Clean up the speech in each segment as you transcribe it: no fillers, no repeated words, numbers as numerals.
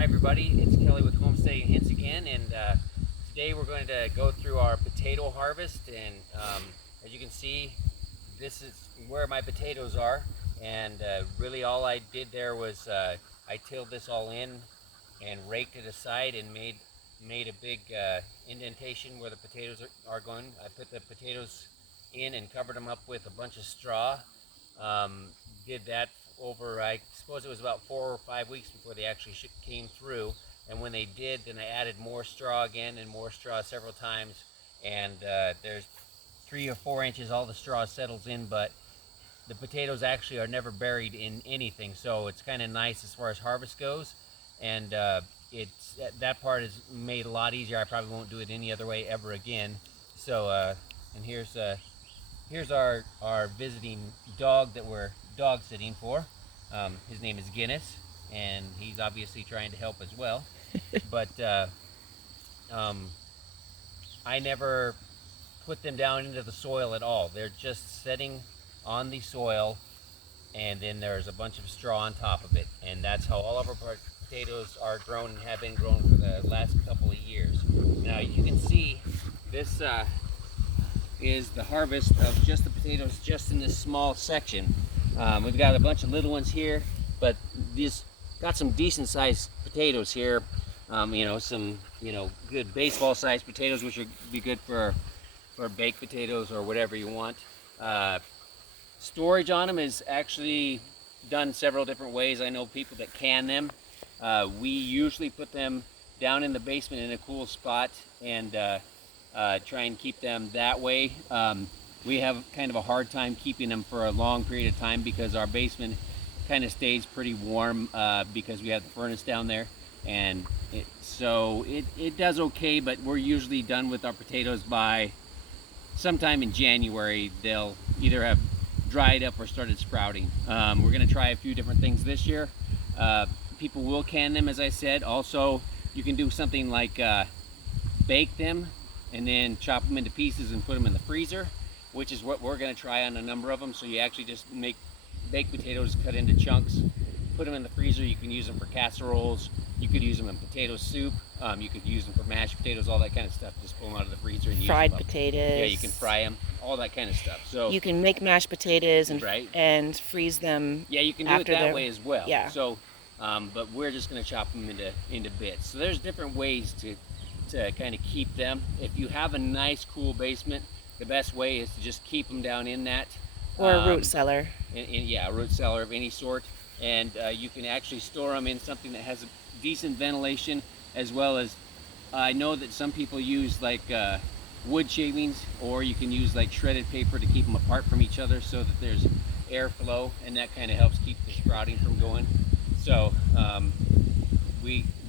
Hi everybody, it's Kelly with Homesteading Hints again, and today we're going to go through our potato harvest. And as you can see, this is where my potatoes are, and really all I did there was I tilled this all in and raked it aside and made a big indentation where the potatoes are going. I put the potatoes in and covered them up with a bunch of straw. Did that over, I suppose it was about 4 or 5 weeks before they actually came through. And when they did, then I added more straw again and more straw several times. And there's 3 or 4 inches all the straw settles in, but the potatoes actually are never buried in anything, so it's kind of nice as far as harvest goes. And it's that part is made a lot easier. I probably won't do it any other way ever again. So and here's our visiting dog that we're dog sitting for. His name is Guinness, and he's obviously trying to help as well. But I never put them down into the soil at all. They're just sitting on the soil, and then there's a bunch of straw on top of it. And that's how all of our potatoes are grown and have been grown for the last couple of years. Now you can see this is the harvest of just the potatoes just in this small section. We've got a bunch of little ones here, but these got some decent sized potatoes here. Some good baseball sized potatoes, which would be good for baked potatoes or whatever you want. Storage on them is actually done several different ways. I know people that can them. We usually put them down in the basement in a cool spot and try and keep them that way. We have kind of a hard time keeping them for a long period of time because our basement kind of stays pretty warm because we have the furnace down there, and it does okay, but we're usually done with our potatoes by sometime in January. They'll either have dried up or started sprouting. We're going to try a few different things this year. People will can them, as I said. Also, you can do something like bake them and then chop them into pieces and put them in the freezer, which is what we're going to try on a number of them. So you actually just make baked potatoes cut into chunks, put them in the freezer. You can use them for casseroles, you could use them in potato soup, you could use them for mashed potatoes, all that kind of stuff. Just pull them out of the freezer and use them Fried up. potatoes. Yeah, you can fry them, all that kind of stuff. So you can make mashed potatoes and right, and freeze them. yeah, you can do it that way as well. Yeah. So but we're just going to chop them into bits. So there's different ways to kind of keep them. If you have a nice cool basement, the best way is to just keep them down in that. Or a root cellar. Yeah, a root cellar of any sort. And you can actually store them in something that has a decent ventilation, as well as I know that some people use like wood shavings, or you can use like shredded paper to keep them apart from each other so that there's airflow, and that kind of helps keep the sprouting from going. So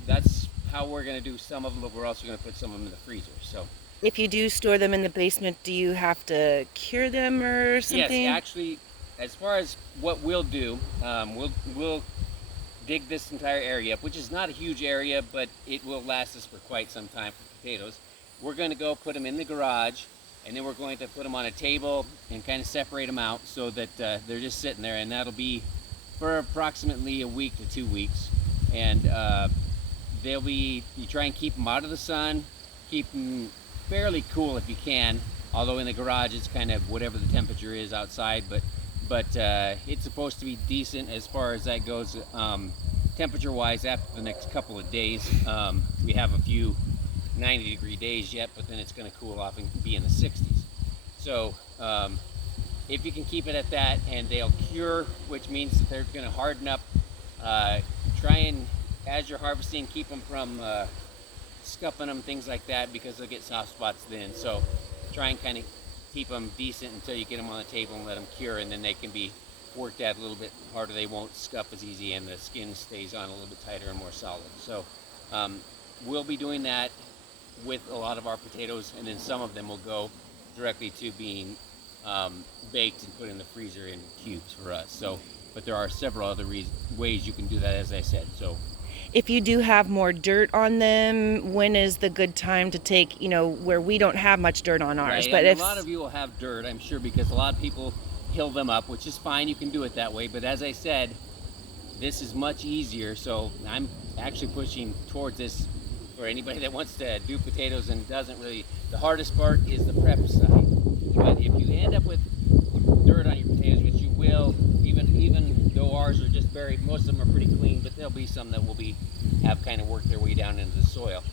that's how we're going to do some of them, but we're also going to put some of them in the freezer. So if you do store them in the basement, do you have to cure them or something? yes, actually, as far as what we'll do, we'll dig this entire area up, which is not a huge area, but it will last us for quite some time for potatoes. We're going to go put them in the garage, and then we're going to put them on a table and kind of separate them out so that they're just sitting there, and that'll be for approximately a week to 2 weeks. And you try and keep them out of the sun, keep them fairly cool if you can, although in the garage it's kind of whatever the temperature is outside, but it's supposed to be decent as far as that goes. Temperature wise, after the next couple of days, we have a few 90-degree days yet, but then it's going to cool off and be in the 60s. So if you can keep it at that, and they'll cure, which means that they're going to harden up, try and, as you're harvesting, keep them from scuffing them, things like that, because they'll get soft spots then. So try and kind of keep them decent until you get them on the table and let them cure, and then they can be worked at a little bit harder. They won't scuff as easy, and the skin stays on a little bit tighter and more solid. So we'll be doing that with a lot of our potatoes, and then some of them will go directly to being baked and put in the freezer in cubes for us. So, but there are several other ways you can do that, as I said. So if you do have more dirt on them, when is the good time to take, where we don't have much dirt on ours? Right. But a lot of you will have dirt, I'm sure, because a lot of people hill them up, which is fine. You can do it that way. But as I said, This is much easier, so I'm actually pushing towards this for anybody that wants to do potatoes and doesn't really. The hardest part is the prep side. But if you end up with dirt on your potatoes, which you will, even though ours are just buried, most of them are pretty clean, but there'll be some that will have kind of worked their way down into the soil.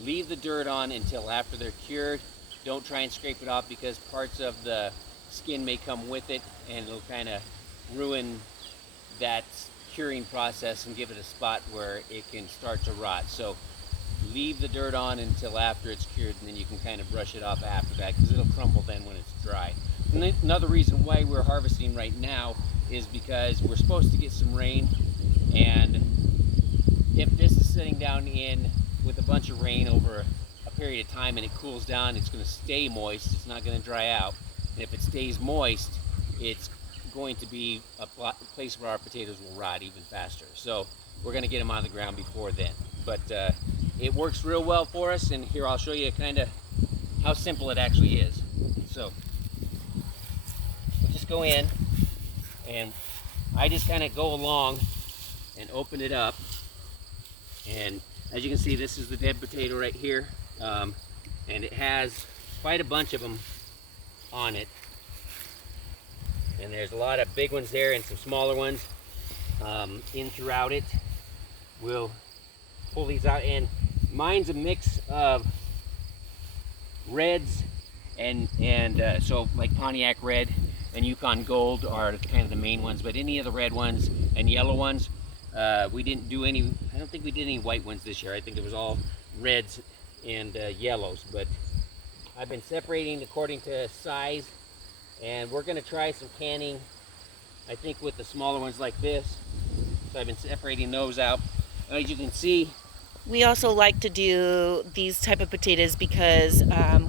Leave the dirt on until after they're cured. Don't try and scrape it off, because parts of the skin may come with it and it'll kind of ruin that curing process and give it a spot where it can start to rot. So leave the dirt on until after it's cured, and then you can kind of brush it off after that, because it'll crumble then when it's dry. And another reason why we're harvesting right now is because we're supposed to get some rain, and if this is sitting down in with a bunch of rain over a period of time and it cools down, it's going to stay moist. It's not going to dry out. And if it stays moist, it's going to be a place where our potatoes will rot even faster. So we're going to get them out of the ground before then. But it works real well for us, and here I'll show you kind of how simple it actually is. So we'll just go in, and I just kind of go along and open it up, and as you can see, this is the dead potato right here, and it has quite a bunch of them on it, and there's a lot of big ones there and some smaller ones in throughout it. We'll pull these out, and mine's a mix of reds and so like Pontiac Red and Yukon Gold are kind of the main ones, but any of the red ones and yellow ones, we didn't do any. I don't think we did any white ones this year. I think it was all reds and yellows, but I've been separating according to size, and we're going to try some canning, I think, with the smaller ones like this. So I've been separating those out. As you can see, we also like to do these type of potatoes because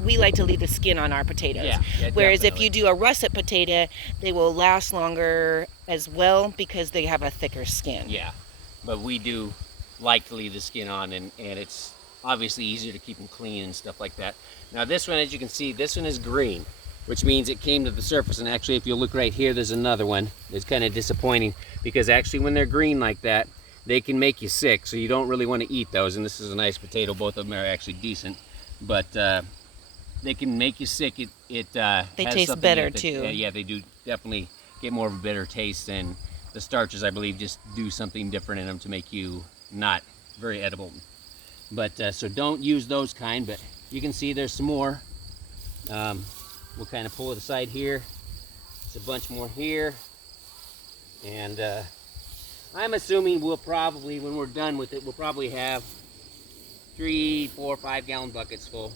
we like to leave the skin on our potatoes. Yeah, whereas definitely. if you do a russet potato, they will last longer as well because they have a thicker skin. Yeah, but we do like to leave the skin on, and it's obviously easier to keep them clean and stuff like that. Now this one, as you can see, this one is green, which means it came to the surface. And actually, if you look right here, there's another one. It's kind of disappointing, because actually when they're green like that, they can make you sick, so you don't really want to eat those. And this is a nice potato. Both of them are actually decent, but they can make you sick. They taste better too. Yeah, they do definitely get more of a bitter taste, and the starches, I believe, just do something different in them to make you not very edible. But so don't use those kind. But you can see there's some more. We'll kind of pull it aside here. There's a bunch more here, and I'm assuming we'll probably, when we're done with it, we'll probably have 3, 4, 5 gallon buckets full,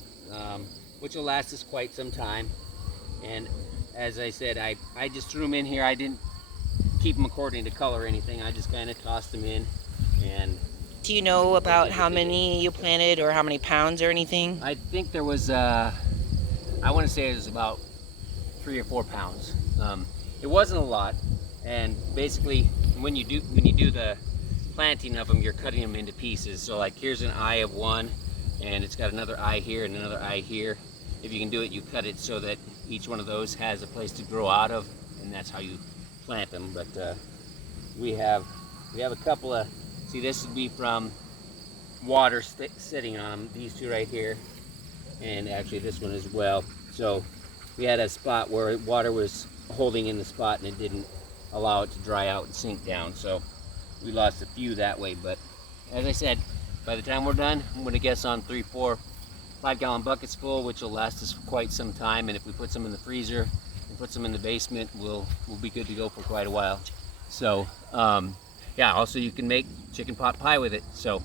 which will last us quite some time. And as I said, I just threw them in here. I didn't keep them according to color or anything. I just kind of tossed them in. And do you know about how many you planted or how many pounds or anything? I think there was, I want to say it was about 3 or 4 pounds. It wasn't a lot. And basically, when you do the planting of them, you're cutting them into pieces. So like, here's an eye of one, and it's got another eye here and another eye here. If you can do it, you cut it so that each one of those has a place to grow out of, and that's how you plant them. But we have a couple of, see, this would be from water sitting on them, these two right here, and actually this one as well. So we had a spot where water was holding in the spot, and it didn't allow it to dry out and sink down, so we lost a few that way. But as I said, by the time we're done, I'm going to guess on 3, 4, 5 gallon buckets full, which will last us for quite some time. And if we put some in the freezer and put some in the basement, we'll be good to go for quite a while. So yeah, also you can make chicken pot pie with it, so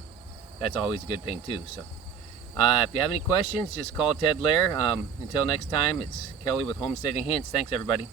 that's always a good thing too. So if you have any questions, just call Ted Lare. Until next time, it's Kelly with Homesteading Hints. Thanks, everybody.